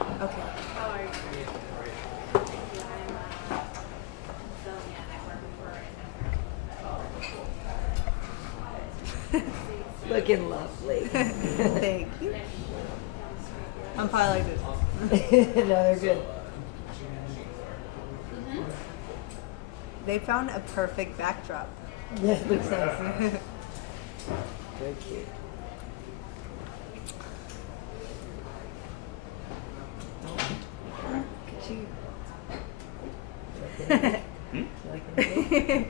Okay. How are you? Looking lovely. Thank you. I'm probably like this. No, they're good. They found a perfect backdrop. Yeah, it looks nice. Very cute. Look at you. You like it?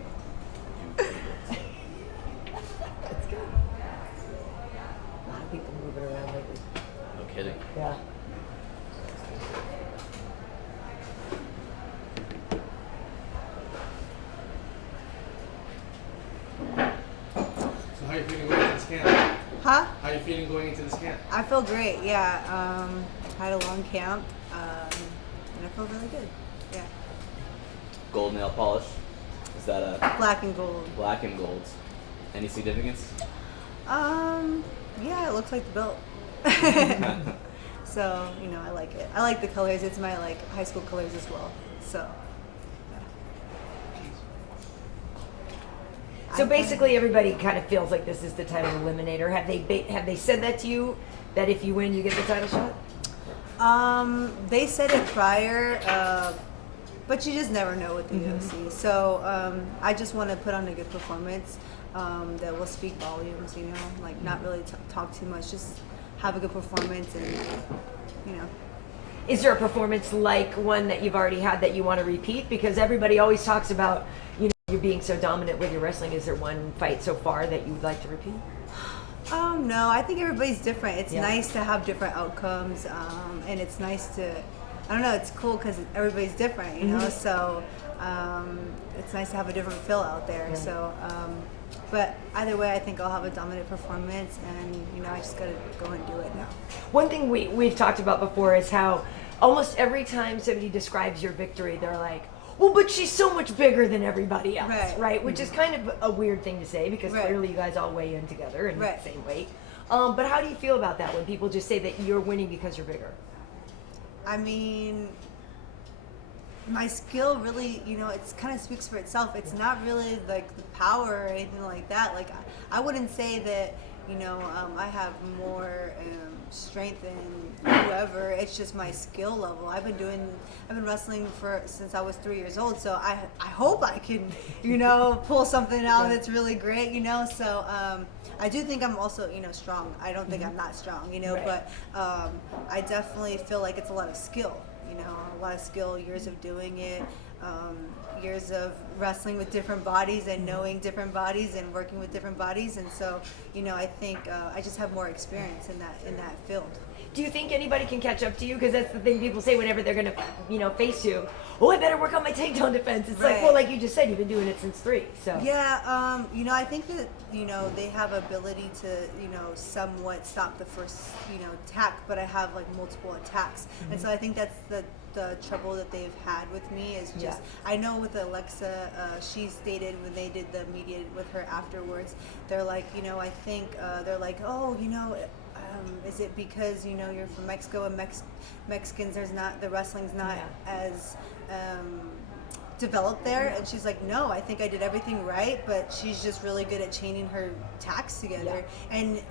That's good. A lot of people moving around lately. No kidding. Yeah. So how are you feeling going into this camp? Huh? How are you feeling going into this camp? I feel great. Yeah. Had a long camp, and I feel really good. Yeah. Gold nail polish. Is that a Black and gold. black and gold? Any significance? Yeah, it looks like the belt. So, I like it. I like the colors. It's my high school colors as well. So, So basically, everybody kind of feels like this is the title eliminator. Have they said that to you? That if you win, you get the title shot? they said it prior, but you just never know with the UFC. So, I just want to put on a good performance that will speak volumes. Not really talk too much. Just have a good performance, and Is there a performance like one that you've already had that you want to repeat? Because everybody always talks about, you being so dominant with your wrestling. Is there one fight so far that you would like to repeat? No, I think everybody's different. It's Yeah. nice to have different outcomes, and it's nice to, I don't know, it's cool because everybody's different, so it's nice to have a different feel out there. Yeah. So, but either way, I think I'll have a dominant performance, and I just gotta go and do it now. One thing we've talked about before is how almost every time somebody describes your victory, they're like, well, but she's so much bigger than everybody else, right? Which is kind of a weird thing to say because Right. clearly you guys all weigh in together and Right. the same weight. But how do you feel about that when people just say that you're winning because you're bigger? I mean, my skill really, it kind of speaks for itself. It's not really like the power or anything like that. Like, I wouldn't say that, I have more strength than whoever. It's just my skill level. I've been wrestling since I was 3 years old. So I hope I can, pull something out that's really great, So, I do think I'm also, strong. I don't think I'm not strong, Right. but I definitely feel like it's a lot of skill. A lot of skill, years of doing it, years of wrestling with different bodies and knowing different bodies and working with different bodies, and so I think I just have more experience in that field. Do you think anybody can catch up to you? Because that's the thing people say whenever they're going to, face you. Oh, I better work on my takedown defense. It's like, Right. well, like you just said, you've been doing it since 3. So Yeah, I think that they have ability to somewhat stop the first attack, but I have multiple attacks, and so I think that's the trouble that they've had with me is just I know with Alexa, she stated when they did the media with her afterwards, they're like, I think they're like, oh, is it because you're from Mexico and Mexicans the wrestling's not as developed there? And she's like, no, I think I did everything right, but she's just really good at chaining her attacks together. And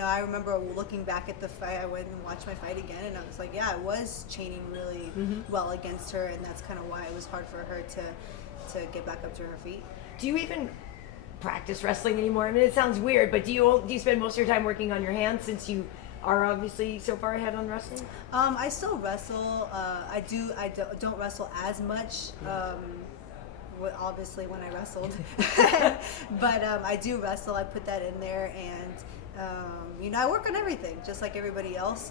I remember looking back at the fight, I went and watched my fight again, and I was like, yeah, I was chaining really well against her, and that's kind of why it was hard for her to get back up to her feet. do you even practice wrestling anymore? I mean, it sounds weird, but do you spend most of your time working on your hands since you are obviously so far ahead on wrestling? I still wrestle. I don't wrestle as much. Obviously when I wrestled, but I do wrestle. I put that in there, and I work on everything just like everybody else.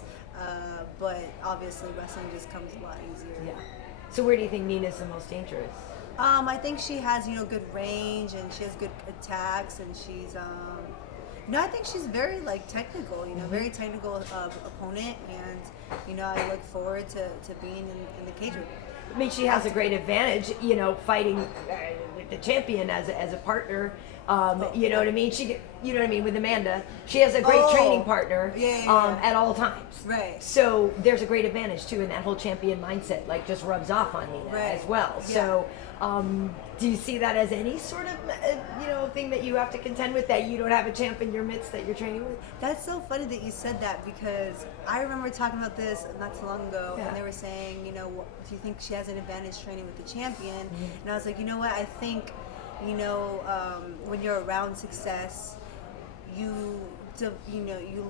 But obviously wrestling just comes a lot easier. Yeah. So where do you think Nina's the most dangerous? I think she has good range, and she has good attacks, and she's I think she's very technical, very technical opponent, and I look forward to being in the cage with her. I mean, she has a great advantage, fighting with the champion as a partner. You know what I mean? You know what I mean? With Amanda, she has a great training partner at all times. Right. So there's a great advantage too, and that whole champion mindset like just rubs off on Nina as well. Yeah. So do you see that as any sort of thing that you have to contend with, that you don't have a champ in your midst that you're training with? That's so funny that you said that, because I remember talking about this not too long ago, and they were saying, do you think she has an advantage training with the champion? Mm-hmm. And I was like, you know what? I think, when you're around success, you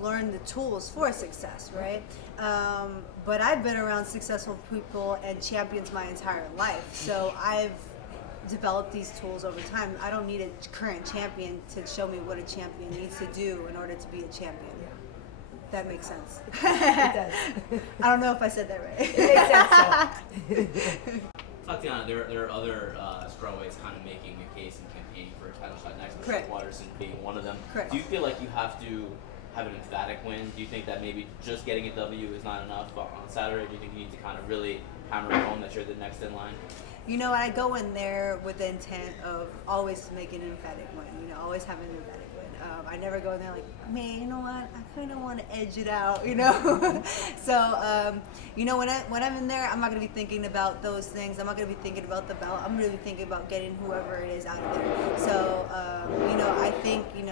learn the tools for success, right? But I've been around successful people and champions my entire life, so I've developed these tools over time. I don't need a current champion to show me what a champion needs to do in order to be a champion. That makes sense. It does. I don't know if I said that right. It makes sense though. Tatiana, there are other strawweights kind of making a case and campaigning for a title shot next, Correct. Waterson being one of them. Correct. Do you feel like you have to have an emphatic win? Do you think that maybe just getting a W is not enough on Saturday? Do you think you need to kind of really hammer it home that you're the next in line? I go in there with the intent of always making an emphatic win, always having an emphatic win. I never go in there like, man, you know what, I kind of want to edge it out, So, when I'm in there, I'm not going to be thinking about those things. I'm not going to be thinking about the belt. I'm really thinking about getting whoever it is out of there. So, I think, an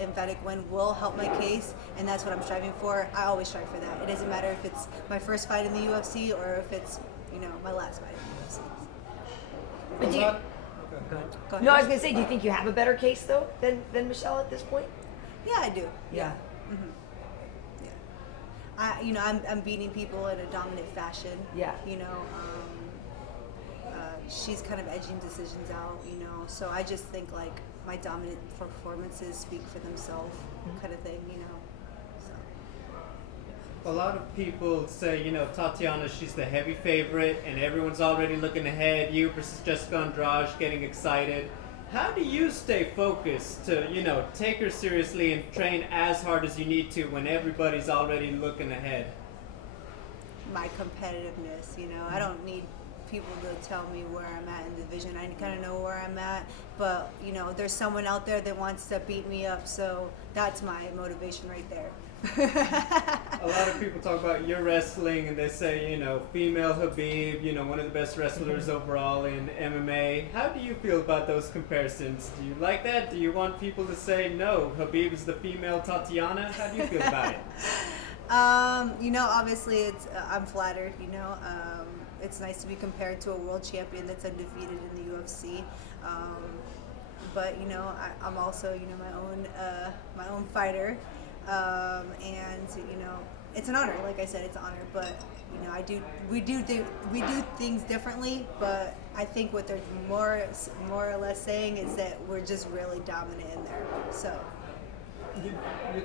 emphatic win will help my case, and that's what I'm striving for. I always strive for that. It doesn't matter if it's my first fight in the UFC or if it's, my last fight in the UFC. But do you, Go ahead. No, I was gonna say, do you think you have a better case though than Michelle at this point? Yeah, I do. Yeah. Yeah. I'm beating people in a dominant fashion. Yeah. She's kind of edging decisions out. So I just think like my dominant performances speak for themselves, kind of thing. A lot of people say, Tatiana, she's the heavy favorite, and everyone's already looking ahead. You versus Jessica Andrade, getting excited. How do you stay focused to, take her seriously and train as hard as you need to when everybody's already looking ahead? My competitiveness, I don't need people to tell me where I'm at in the division. I kind of know where I'm at, but, there's someone out there that wants to beat me up, so that's my motivation right there. A lot of people talk about your wrestling and they say, female Khabib, one of the best wrestlers overall in MMA. How do you feel about those comparisons? Do you like that? Do you want people to say, no, Khabib is the female Tatiana? How do you feel about it? Obviously I'm flattered, it's nice to be compared to a world champion that's undefeated in the UFC. But, I'm also, my own fighter. And it's an honor. Like I said, it's an honor. But we do things differently. But I think what they're more or less saying is that we're just really dominant in there. So you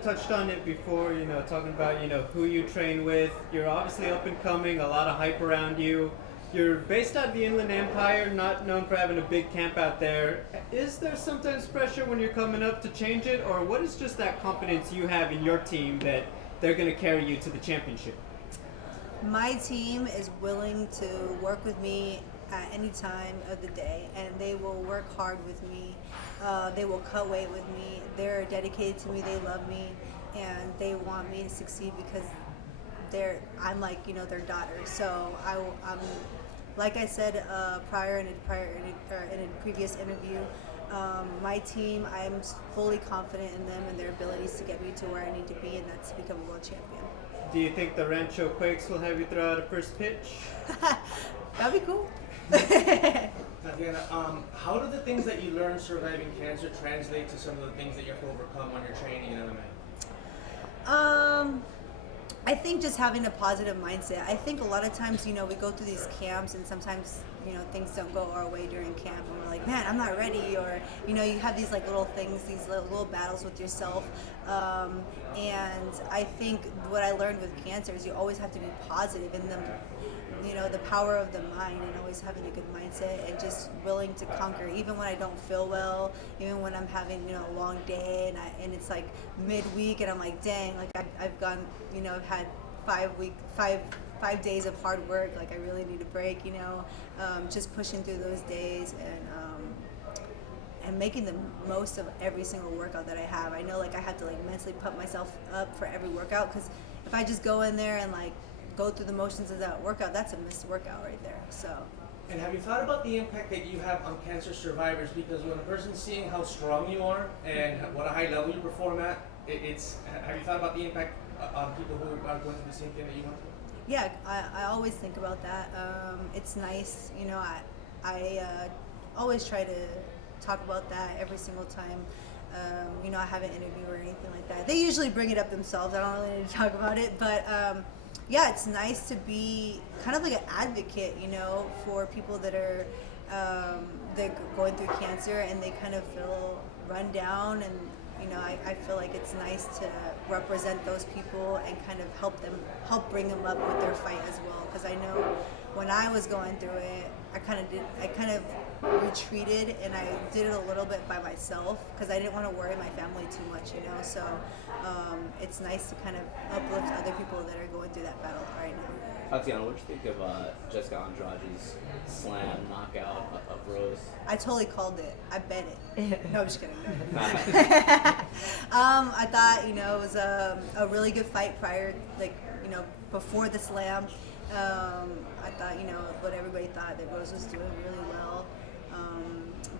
touched on it before. Talking about who you train with. You're obviously up and coming. A lot of hype around you. You're based out of the Inland Empire, not known for having a big camp out there. Is there sometimes pressure when you're coming up to change it, or what is just that confidence you have in your team that they're going to carry you to the championship? My team is willing to work with me at any time of the day, and they will work hard with me. They will cut weight with me. They're dedicated to me. They love me, and they want me to succeed because I'm like their daughter. So I'm like I said prior in a previous interview, my team, I'm fully confident in them and their abilities to get me to where I need to be, and that's to become a world champion. Do you think the Rancho Quakes will have you throw out a first pitch? That'd be cool. Tatiana, how do the things that you learn surviving cancer translate to some of the things that you have to overcome when you're training in MMA? I think just having a positive mindset. I think a lot of times, we go through these camps and sometimes, things don't go our way during camp and we're like, man, I'm not ready. Or, you have these like little things, these little battles with yourself. And I think what I learned with cancer is you always have to be positive in them. The power of the mind and always having a good mindset and just willing to conquer even when I don't feel well, even when I'm having a long day and it's like midweek and I'm like, dang, like I've gone, I've had 5 days of hard work, like I really need a break, just pushing through those days and making the most of every single workout that I have. I know like I have to like mentally pump myself up for every workout, because if I just go in there and like go through the motions of that workout, that's a missed workout right there. So. And have you thought about the impact that you have on cancer survivors? Because when a person's seeing how strong you are and what a high level you perform at, have you thought about the impact on people who are going through the same thing that you went through? Yeah, I always think about that. It's nice, you know, I always try to talk about that every single time. You know, I have an interview or anything like that. They usually bring it up themselves. I don't really need to talk about it, but yeah, it's nice to be kind of like an advocate, you know, for people that are they're going through cancer and they kind of feel run down, and you know, I feel like it's nice to represent those people and kind of help bring them up with their fight as well. Because I know when I was going through it, I kind of retreated, and I did it a little bit by myself because I didn't want to worry my family too much, you know. So it's nice to kind of uplift other people that are going through that battle right now. Tatiana, what do you think of Jessica Andrade's slam knockout of Rose? I totally called it. I bet it. No, I'm just kidding. No. I thought, you know, it was a really good fight prior, like, you know, before the slam. I thought, you know, what everybody thought, that Rose was doing really well.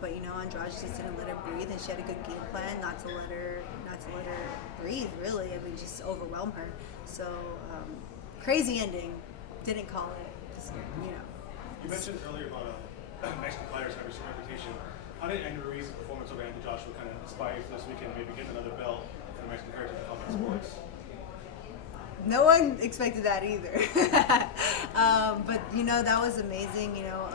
But you know, Andrade just didn't let her breathe, and she had a good game plan not to let her breathe. Really, I mean, just overwhelm her. So crazy ending. Didn't call it. Just, you know. You mentioned earlier about Mexican fighters having some reputation. How did Andrade's performance over Anthony Joshua kind of inspire you for this weekend, maybe get another belt for the Mexican heritage of combat sports? No one expected that either. But you know, that was amazing. You know,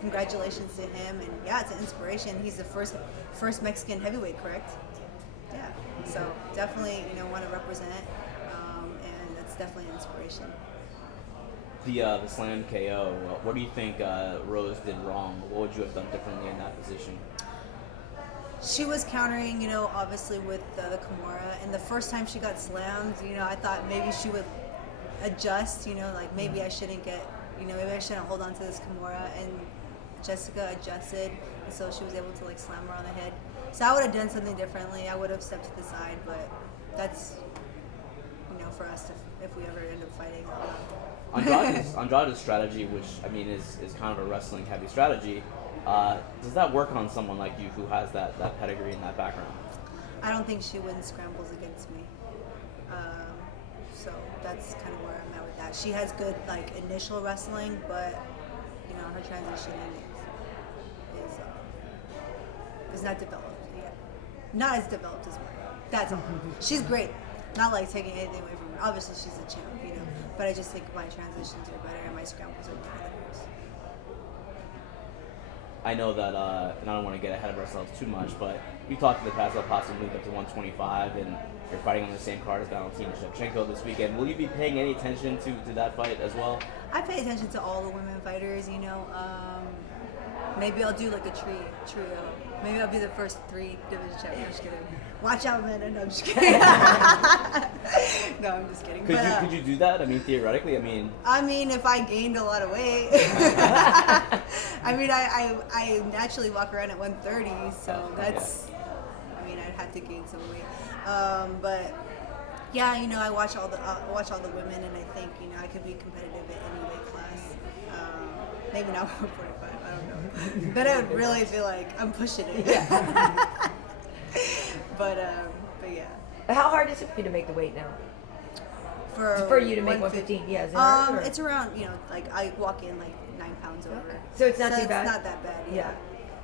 congratulations to him, and yeah, it's an inspiration. He's the first Mexican heavyweight, correct? Yeah. So definitely, you know, want to represent, and that's definitely an inspiration. The slam KO. What do you think Rose did wrong? What would you have done differently in that position? She was countering, you know, obviously with the Kimura, and the first time she got slammed, you know, I thought maybe she would adjust, you know, like maybe I shouldn't hold on to this Kimura, and Jessica adjusted, and so she was able to like slam her on the head. So I would have done something differently. I would have stepped to the side, but that's, you know, for us if we ever end up fighting. Andrade's strategy, which I mean is kind of a wrestling heavy strategy, does that work on someone like you who has that pedigree and that background? I don't think she wins scrambles against me. So that's kind of where I'm at with that. She has good like initial wrestling, but you know, her transition is not developed yet. Not as developed as mine. That's all. She's great. Not like taking anything away from her. Obviously she's a champ, you know. But I just think my transitions are better and my scrambles are better than hers. I know that, and I don't want to get ahead of ourselves too much, but you talked in the past about possibly moving up to 125, and you're fighting on the same card as Valentina Shevchenko this weekend. Will you be paying any attention to that fight as well? I pay attention to all the women fighters, you know. Maybe I'll do like a trio. Maybe I'll be the first 3 division champions. I'm just kidding. Watch out, man. No, I'm just kidding. No, I'm just kidding. Could you do that? I mean, theoretically, I mean, if I gained a lot of weight. I mean, I naturally walk around at 130, so that's, I mean, I'd have to gain some weight. But yeah, you know, I watch all the women, and I think, you know, I could be competitive at any weight class. Maybe not 145. I don't know. Then I would really feel like I'm pushing it. But yeah. How hard is it for you to make the weight now? For you to make 115, yeah. Is it it's around, you know, like I walk in like 9 pounds over. Okay. So it's not too bad? It's not that bad, yeah.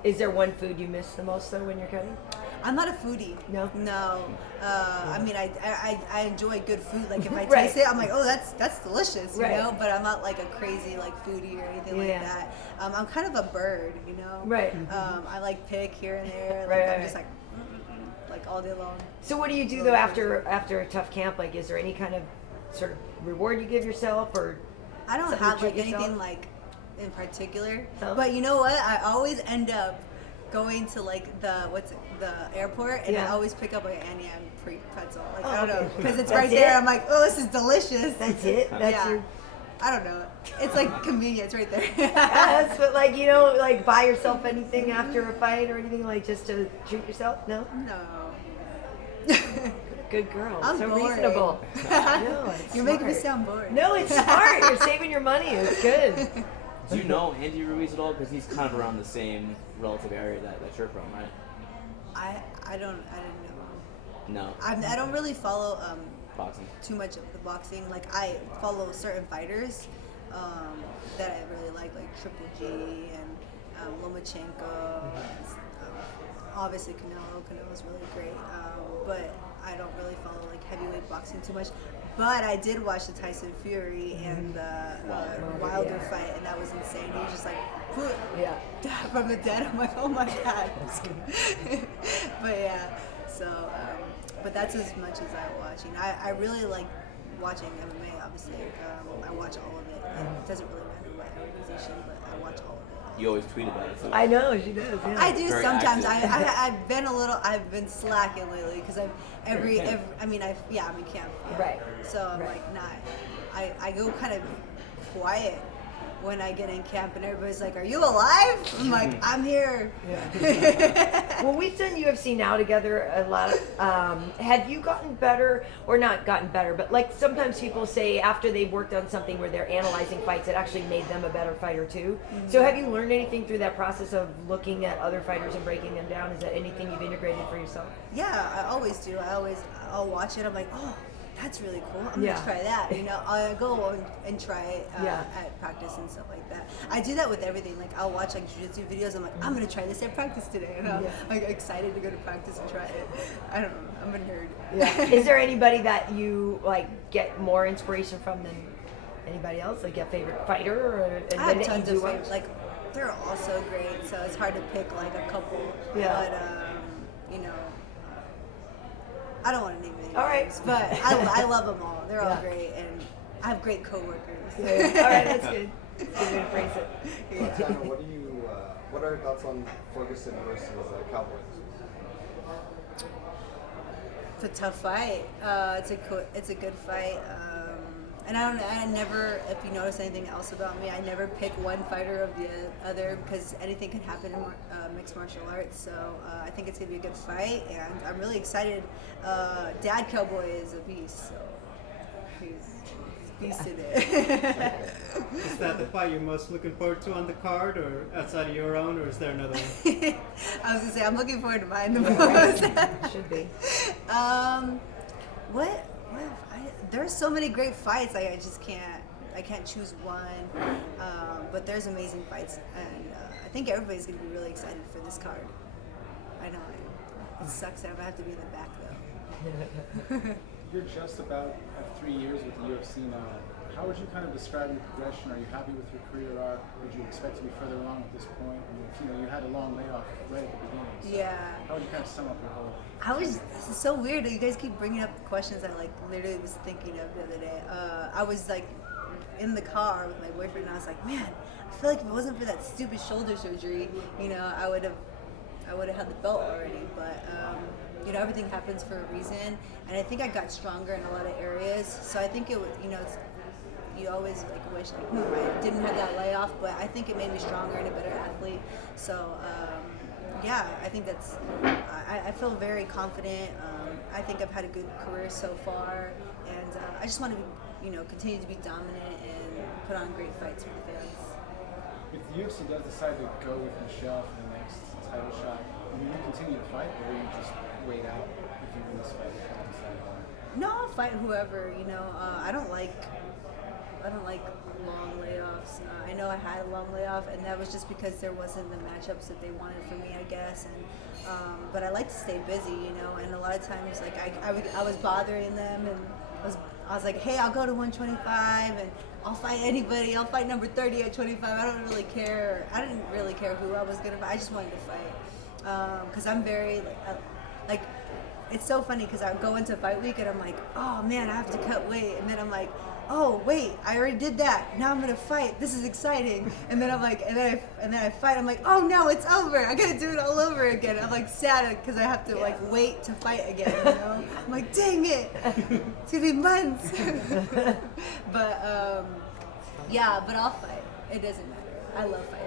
Is there one food you miss the most though when you're cutting? I'm not a foodie. No. I mean, I enjoy good food. Like if I Right. taste it, I'm like, oh, that's delicious, you Right. know. But I'm not like a crazy like foodie or anything like that. I'm kind of a bird, you know. Right. I like pick here and there. Like, Right. I'm just like all day long. So what do you do though after a tough camp? Like, is there any kind of sort of reward you give yourself, or? I don't something have to like treat yourself? anything like in particular, No? but you know what? I always end up going to like the airport, and I always pick up like an pretzel. Like I don't know, because it's That's right there. it? I'm like, oh, this is delicious. That's it. That's your. I don't know. It's like convenience right there. Yes, but like you don't like buy yourself anything after a fight or anything like just to treat yourself? No. No. Good girl. I'm so boring. reasonable. No, it's You're making me smart. sound boring. No, it's smart. You're saving your money. It's good. Do you know Andy Ruiz at all? Because he's kind of around the same relative area that you're from, right? I don't know. No. I don't really follow Boxing. too much of the boxing. Like I follow certain fighters that I really like Triple G and Lomachenko. Obviously Canelo's really great, but I don't really follow like heavyweight boxing too much. But I did watch the Tyson Fury and the Wilder fight, and that was insane. He was just like, from the dead. I'm like, oh my god. But yeah, so, but that's as much as I watch. I really like watching MMA, obviously. I watch all of it. It doesn't really matter what organization, but I watch all of it. You always tweet about it too. I know she does. Yeah. I do Very sometimes. active. I've been slacking lately because I'm in camp. Yeah. Right. So I'm like not. I go kind of quiet when I get in camp, and everybody's like, "Are you alive?" I'm like, "I'm here." Yeah. Well, we've done UFC Now together a lot. Have you gotten better, or not gotten better, but like sometimes people say after they've worked on something where they're analyzing fights, it actually made them a better fighter too. Mm-hmm. So have you learned anything through that process of looking at other fighters and breaking them down? Is that anything you've integrated for yourself? Yeah, I always do. I'll watch it. I'm like, oh, that's really cool. I'm gonna try that. I'll go and try it at practice and stuff like that. I do that with everything. Like I'll watch like jiu-jitsu videos. I'm like, I'm gonna try this at practice today, and I'm like excited to go to practice and try it. I don't know. I'm a nerd. Yeah. Is there anybody that you like get more inspiration from than anybody else? Like a favorite fighter, or I have tons of favorites. Like they're all so great, so it's hard to pick like a couple. Yeah. But I don't want to name any names, but I love them all. They're all great, and I have great coworkers. Yeah. All right, that's good. Good way to phrase it. Yeah. Tatiana, what are your thoughts on Ferguson versus Cowboys? It's a tough fight. It's a good fight. And I never, if you notice anything else about me, I never pick one fighter of the other because anything can happen in mixed martial arts. So I think it's going to be a good fight, and I'm really excited. Dad Cowboy is a beast, so he's beast in it. Is that the fight you're most looking forward to on the card, or outside of your own, or is there another one? I was going to say, I'm looking forward to mine the most. Should be. There's so many great fights. I can't choose one. But there's amazing fights, and I think everybody's gonna be really excited for this card. I know it sucks that I have to be in the back though. You're just about at 3 years with the UFC now. How would you kind of describe your progression? Are you happy with your career arc? Would you expect to be further along at this point? I mean, you had a long layoff right at the beginning. So yeah. How would you kind of sum up your whole? This is so weird that you guys keep bringing up questions I like literally was thinking of the other day. I was like in the car with my boyfriend, and I was like, man, I feel like if it wasn't for that stupid shoulder surgery, I would have had the belt already. But everything happens for a reason, and I think I got stronger in a lot of areas. So I think it was, you always like wish I didn't have that layoff, but I think it made me stronger and a better athlete. So I think that's. I feel very confident. I think I've had a good career so far, and I just want to, continue to be dominant and put on great fights for the fans. If the UFC does decide to go with Michelle for the next title shot, will you continue to fight, or will you just wait out if you win this fight? No, I'll fight whoever. I don't like long layoffs. I know I had a long layoff, and that was just because there wasn't the matchups that they wanted for me, I guess. And but I like to stay busy, and a lot of times, like I was bothering them, and I was like, hey, I'll go to 125, and I'll fight anybody. I'll fight number 30 at 25. I don't really care. I didn't really care who I was gonna fight. I just wanted to fight because I'm very like. It's so funny because I go into fight week and I'm like, oh man, I have to cut weight, and then I'm like, oh wait, I already did that. Now I'm gonna fight. This is exciting. And then I'm like, and then I fight. I'm like, oh no, it's over. I gotta do it all over again. I'm like sad because I have to like wait to fight again. I'm like, dang it, it's gonna be months. But Yeah, but I'll fight. It doesn't matter. I love fighting.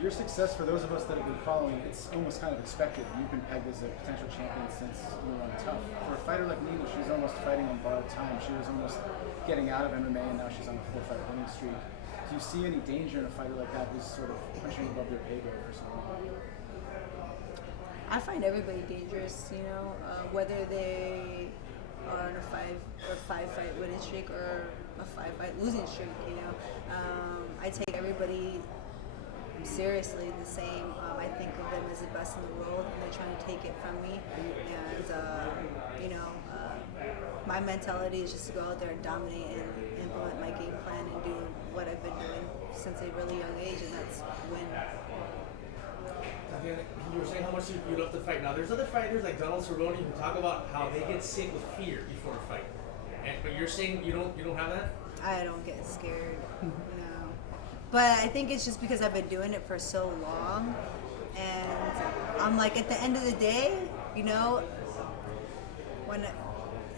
Your success, for those of us that have been following, it's almost kind of expected. You've been pegged as a potential champion since you were on Tough. For a fighter like Nina, she's almost fighting on borrowed time. She was almost getting out of MMA, and now she's on a 4-fight winning streak. Do you see any danger in a fighter like that who's sort of punching above their pay grade for so long? I find everybody dangerous, whether they are on a 5-fight winning streak or a 5-fight losing streak. I take everybody seriously the same. I think of them as the best in the world, and they're trying to take it from me. And my mentality is just to go out there and dominate and implement my game plan and do what I've been doing since a really young age, and that's win. You were saying how much you love to fight. Now, there's other fighters like Donald Cerrone who talk about how they get sick with fear before a fight. But you're saying you don't have that? I don't get scared. No. But I think it's just because I've been doing it for so long, and I'm like, at the end of the day,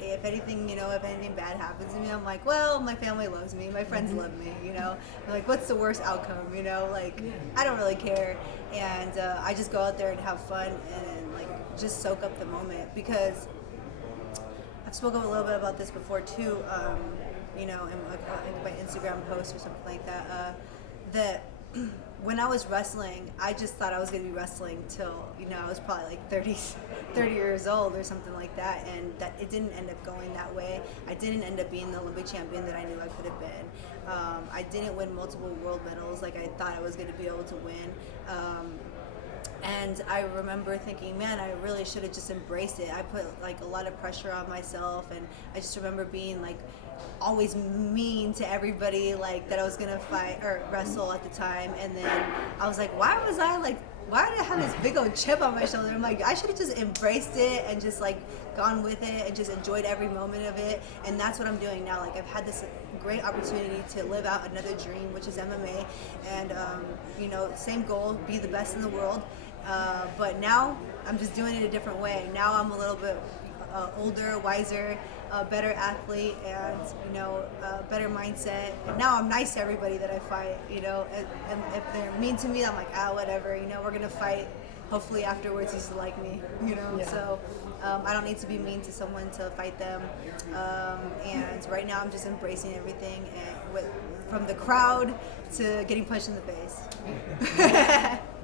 if anything bad happens to me, I'm like, well, my family loves me, my friends love me, They're like, what's the worst outcome, I don't really care, and I just go out there and have fun and just soak up the moment, because I've spoken a little bit about this before too, in my Instagram post or something like that, that when I was wrestling, I just thought I was going to be wrestling till, I was probably like 30 years old or something like that, and that it didn't end up going that way. I didn't end up being the Olympic champion that I knew I could have been. I didn't win multiple world medals like I thought I was going to be able to win. And I remember thinking, man, I really should have just embraced it. I put a lot of pressure on myself, and I just remember being always mean to everybody that I was gonna fight or wrestle at the time. And then I was like, why did I have this big old chip on my shoulder? I'm like, I should have just embraced it and just gone with it and just enjoyed every moment of it. And that's what I'm doing now. I've had this great opportunity to live out another dream, which is MMA, and same goal, be the best in the world. But now I'm just doing it a different way. Now I'm a little bit older, wiser, better athlete, and better mindset. And now I'm nice to everybody that I fight. And if they're mean to me, I'm like, whatever. We're gonna fight. Hopefully afterwards, he's to like me. Yeah. So I don't need to be mean to someone to fight them. And right now, I'm just embracing everything, and from the crowd to getting punched in the face.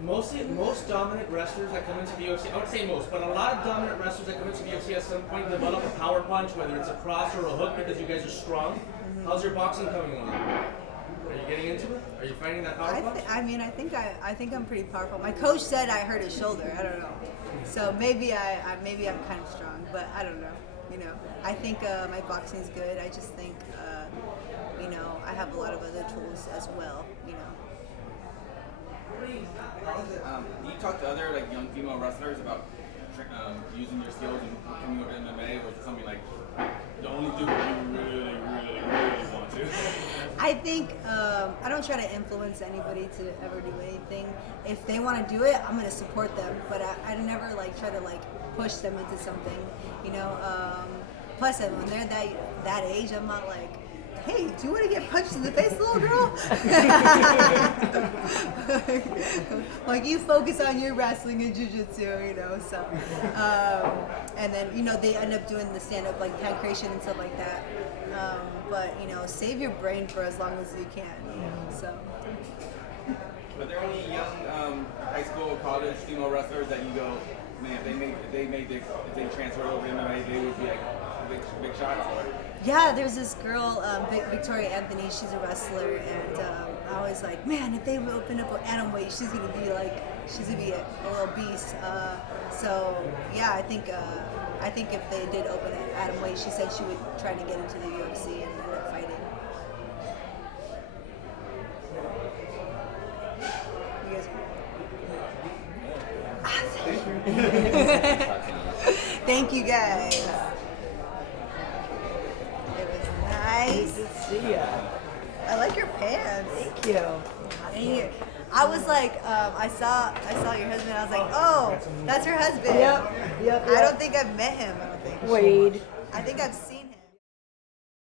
Most dominant wrestlers that come into the UFC, I would say most, but a lot of dominant wrestlers that come into the UFC at some point develop a power punch, whether it's a cross or a hook, because you guys are strong. Mm-hmm. How's your boxing coming along? Are you getting into it? Are you finding that power punch? I think I'm pretty powerful. My coach said I hurt his shoulder. I don't know. So maybe I'm kind of strong, but I don't know. I think my boxing is good. I just think I have a lot of other tools as well. You talk to other young female wrestlers about using your skills and coming over to MMA, or is it something you only do what you really, really, really want to? I think I don't try to influence anybody to ever do anything. If they want to do it, I'm going to support them, but I never try to push them into something. Plus, when they're that age, I'm not like, hey, do you want to get punched in the face, little girl? You focus on your wrestling and jiu-jitsu, so. And then, they end up doing the stand-up, pancreation and stuff like that. But, save your brain for as long as you can, so. Are there any young high school, college female wrestlers that you go, man, if they transfer over to MMA, they would be big shots? Or? Yeah, there's this girl, Victoria Anthony. She's a wrestler, and I was like, man, if they would open up an atomweight, she's gonna be a little beast. So yeah, I think if they did open an atomweight, she said she would try to get into the UFC and end up fighting. You guys. Thank you guys. Nice. Good to see ya. I like your pants. Thank you. Thank you. I was like, I saw your husband. I was like, oh, that's her husband. Yep. I don't think I've met him. Wade. I think I've seen